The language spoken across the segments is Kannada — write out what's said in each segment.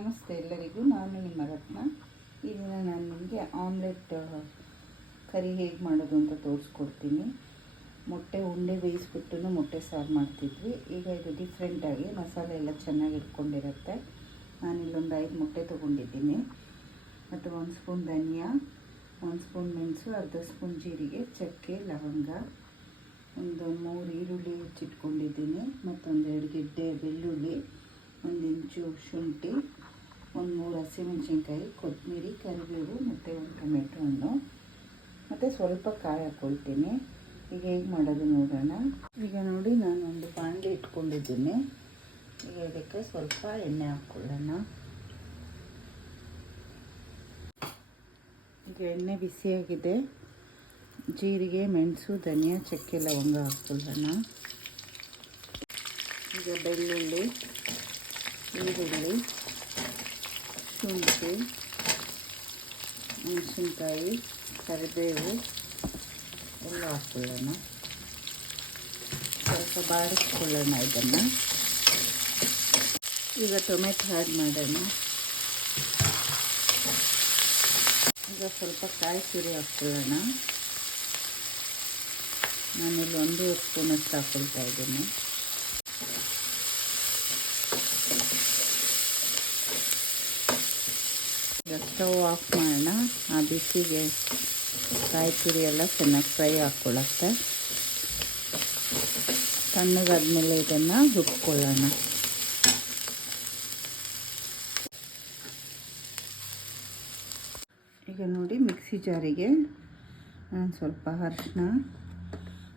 ನಮಸ್ತೆ ಎಲ್ಲರಿಗೂ. ನಾನು ನಿಮ್ಮ ರತ್ನ. ಈ ದಿನ ನಾನು ನಿಮಗೆ ಆಮ್ಲೆಟ್ ಕರಿ ಹೇಗೆ ಮಾಡೋದು ಅಂತ ತೋರಿಸ್ಕೊಡ್ತೀನಿ. ಮೊಟ್ಟೆ ಉಂಡೆ ಬೇಯಿಸ್ಬಿಟ್ಟು ಮೊಟ್ಟೆ ಸಾರು ಮಾಡ್ತಿದ್ವಿ. ಈಗ ಇದು ಡಿಫ್ರೆಂಟಾಗಿ ಮಸಾಲೆ ಎಲ್ಲ ಚೆನ್ನಾಗಿ ಇಟ್ಕೊಂಡಿರುತ್ತೆ. ನಾನಿಲ್ಲೊಂದು 5 ಮೊಟ್ಟೆ ತೊಗೊಂಡಿದ್ದೀನಿ ಮತ್ತು 1 ಸ್ಪೂನ್ ಧನಿಯಾ, 1 ಸ್ಪೂನ್ ಮೆಣಸು, ಅರ್ಧ ಸ್ಪೂನ್ ಜೀರಿಗೆ, ಚಕ್ಕೆ, ಲವಂಗ, ಒಂದು 3 ಈರುಳ್ಳಿ ಹೆಚ್ಚಿಟ್ಕೊಂಡಿದ್ದೀನಿ, ಮತ್ತೊಂದು 2 ಗೆಡ್ಡೆ ಬೆಳ್ಳುಳ್ಳಿ, 1 ಇಂಚು ಶುಂಠಿ, 3 ಹಸಿಮೆಣಸಿನ್ಕಾಯಿ, ಕೊತ್ತಂಬರಿ, ಕರಿಬೇವು ಮತ್ತು 1 ಟೊಮೆಟೊ ಹಣ್ಣು ಮತ್ತು ಸ್ವಲ್ಪ ಕಾಯಿ ಹಾಕ್ಕೊಳ್ತೀನಿ. ಈಗ ಹೇಗೆ ಮಾಡೋದು ನೋಡೋಣ. ಈಗ ನೋಡಿ, ನಾನು ಒಂದು ಬಾಣಲೆ ಇಟ್ಕೊಂಡಿದ್ದೀನಿ. ಈಗ ಇದಕ್ಕೆ ಸ್ವಲ್ಪ ಎಣ್ಣೆ ಹಾಕ್ಕೊಳ್ಳೋಣ. ಈಗ ಎಣ್ಣೆ ಬಿಸಿಯಾಗಿದೆ. ಜೀರಿಗೆ, ಮೆಣಸು, ಧನಿಯಾ, ಚಕ್ಕೆ, ಲವಂಗ ಹಾಕ್ಕೊಳ್ಳೋಣ. ಈಗ ಬೆಳ್ಳುಳ್ಳಿ, ಈರುಳ್ಳಿ, ಶುಂಠಿ, ಮೆಣಸಿನ್ಕಾಯಿ, ಕರಿಬೇವು ಎಲ್ಲ ಹಾಕ್ಕೊಳ್ಳೋಣ. ಸ್ವಲ್ಪ ಬಾಡಿಸ್ಕೊಳ್ಳೋಣ ಇದನ್ನು. ಈಗ ಟೊಮೆಟೊ ಆ್ಯಡ್ ಮಾಡೋಣ. ಈಗ ಸ್ವಲ್ಪ ಕಾಯಿ ತುರಿ ಹಾಕ್ಕೊಳ್ಳೋಣ. ನಾನಿಲ್ಲಿ 1 ಸ್ಪೂನಷ್ಟು ಹಾಕ್ಕೊಳ್ತಾ ಇದ್ದೀನಿ. ಸ್ಟವ್ ಆಫ್ ಮಾಡೋಣ. ಆ ಬಿಸಿಗೆ ಕಾಯಿ ತುರಿ ಎಲ್ಲ ಚೆನ್ನಾಗಿ ಫ್ರೈ ಹಾಕ್ಕೊಳ್ಳುತ್ತೆ. ತಣ್ಣಗಾದ್ಮೇಲೆ ಇದನ್ನು ರುಬ್ಕೊಳ್ಳೋಣ. ಈಗ ನೋಡಿ, ಮಿಕ್ಸಿ ಜಾರಿಗೆ ನಾನು ಸ್ವಲ್ಪ ಅರಿಶಿನ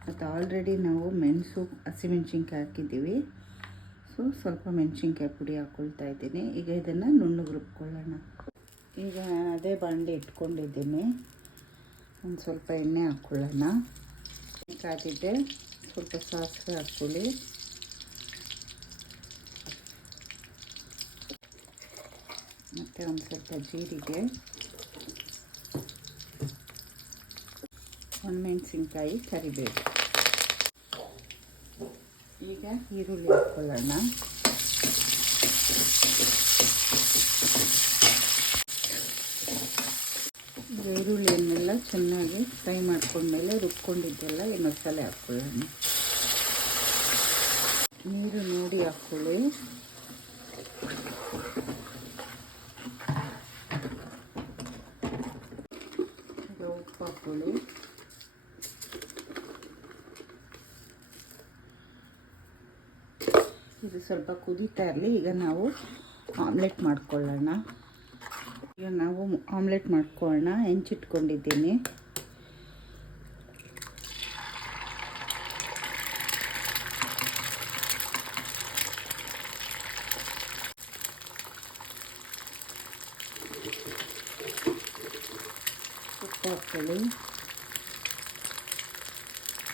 ಮತ್ತು ಆಲ್ರೆಡಿ ನಾವು ಮೆಣಸು, ಹಸಿಮೆಣ್ಸಿನ್ಕಾಯಿ ಹಾಕಿದ್ದೀವಿ. ಸ್ವಲ್ಪ ಮೆಣಸಿನ್ಕಾಯಿ ಪುಡಿ ಹಾಕ್ಕೊಳ್ತಾ ಇದ್ದೀನಿ. ಈಗ ಇದನ್ನು ನುಣ್ಣಗೆ ರುಬ್ಕೊಳ್ಳೋಣ. ಈಗ ನಾನು ಅದೇ ಬಾಣಲೆ ಇಟ್ಕೊಂಡಿದ್ದೀನಿ. ಒಂದು ಸ್ವಲ್ಪ ಎಣ್ಣೆ ಹಾಕ್ಕೊಳ್ಳೋಣ. ಕಾದಿದ್ದೆ, ಸ್ವಲ್ಪ ಸಾಸಿವೆ ಹಾಕ್ಕೊಳ್ಳಿ. ಮತ್ತು ಒಂದು ಸ್ವಲ್ಪ ಜೀರಿಗೆ, ಒಣಮೆಣಸಿನ್ಕಾಯಿ, ಕರಿಬೇವು. ಈಗ ಈರುಳ್ಳಿ ಹಾಕ್ಕೊಳ್ಳೋಣ. ಈರುಳ್ಳಿಯನ್ನೆಲ್ಲ ಚೆನ್ನಾಗಿ ಫ್ರೈ ಮಾಡ್ಕೊಂಡ್ಮೇಲೆ ರುಬ್ಕೊಂಡಿದ್ದೆಲ್ಲ ಈ ಮಸಾಲೆ ಹಾಕ್ಕೊಳ್ಳೋಣ. ನೀರು ನೋಡಿ ಹಾಕ್ಕೊಳ್ಳಿ. ಈಗ ಉಪ್ಪು ಹಾಕ್ಕೊಳ್ಳಿ. ಇದು ಸ್ವಲ್ಪ ಕುದೀತಾ ಇರಲಿ. ಈಗ ನಾವು ಆಮ್ಲೆಟ್ ಮಾಡ್ಕೊಳ್ಳೋಣ. ಈಗ ನಾವು ಆಮ್ಲೆಟ್ ಮಾಡ್ಕೊಳ್ಳೋಣ. ಹೆಂಚಿಟ್ಕೊಂಡಿದ್ದೀನಿ. ಉಪ್ಪು ಹಾಕ್ಕೊಳ್ಳಿ,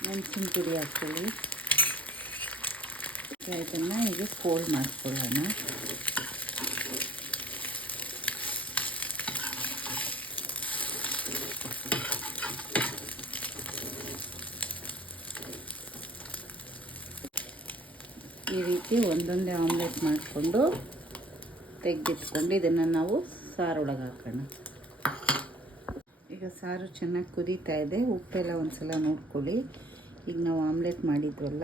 ಮೆಣಸಿನ ಪುಡಿ ಹಾಕ್ಕೊಳ್ಳಿ. ಇದನ್ನು ಈಗ ಫೋಲ್ಡ್ ಮಾಡ್ಕೊಳ್ಳೋಣ. ಈ ರೀತಿ ಒಂದೊಂದೇ ಆಮ್ಲೆಟ್ ಮಾಡಿಕೊಂಡು ತೆಗೆದಿಟ್ಕೊಂಡು ಇದನ್ನು ನಾವು ಸಾರೊಳಗೆ ಹಾಕೋಣ. ಈಗ ಸಾರು ಚೆನ್ನಾಗಿ ಕುದೀತಾ ಇದೆ. ಉಪ್ಪೆಲ್ಲ ಒಂದ್ಸಲ ನೋಡ್ಕೊಳ್ಳಿ. ಈಗ ನಾವು ಆಮ್ಲೆಟ್ ಮಾಡಿದ್ವಲ್ಲ,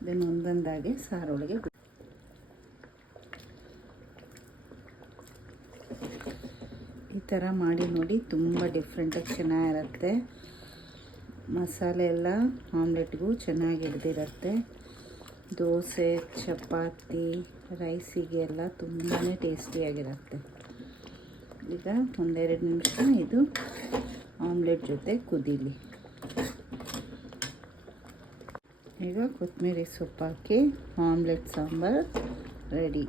ಇದನ್ನು ಒಂದೊಂದಾಗಿ ಸಾರೊಳಗೆ ಈ ಥರ ಮಾಡಿ ನೋಡಿ. ತುಂಬ ಡಿಫ್ರೆಂಟಾಗಿ ಚೆನ್ನಾಗಿರುತ್ತೆ. ಮಸಾಲೆ ಎಲ್ಲ ಆಮ್ಲೆಟ್ಗೂ ಚೆನ್ನಾಗಿ ಹಿಡ್ದಿರುತ್ತೆ. ದೋಸೆ, ಚಪಾತಿ, ರೈಸಿಗೆ ಎಲ್ಲ ತುಂಬಾ ಟೇಸ್ಟಿಯಾಗಿರುತ್ತೆ. ಈಗ 1-2 ನಿಮಿಷ ಇದು ಆಮ್ಲೆಟ್ ಜೊತೆ ಕುದೀಲಿ. ಈಗ ಕೊತ್ತಂಬರಿ ಸೊಪ್ಪು ಹಾಕಿ ಆಮ್ಲೆಟ್ ಸಾಂಬಾರು ರೆಡಿ.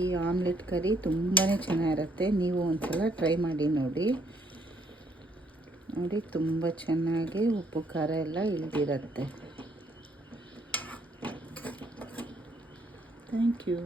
ಈ ಆಮ್ಲೆಟ್ ಕರಿ ತುಂಬಾ ಚೆನ್ನಾಗಿರುತ್ತೆ. ನೀವು ಒಂದ್ಸಲ ಟ್ರೈ ಮಾಡಿ ನೋಡಿ. ತುಂಬ ಚೆನ್ನಾಗಿ ಉಪ್ಪು ಖಾರ ಎಲ್ಲ ಇಳಿದಿರುತ್ತೆ. Thank you.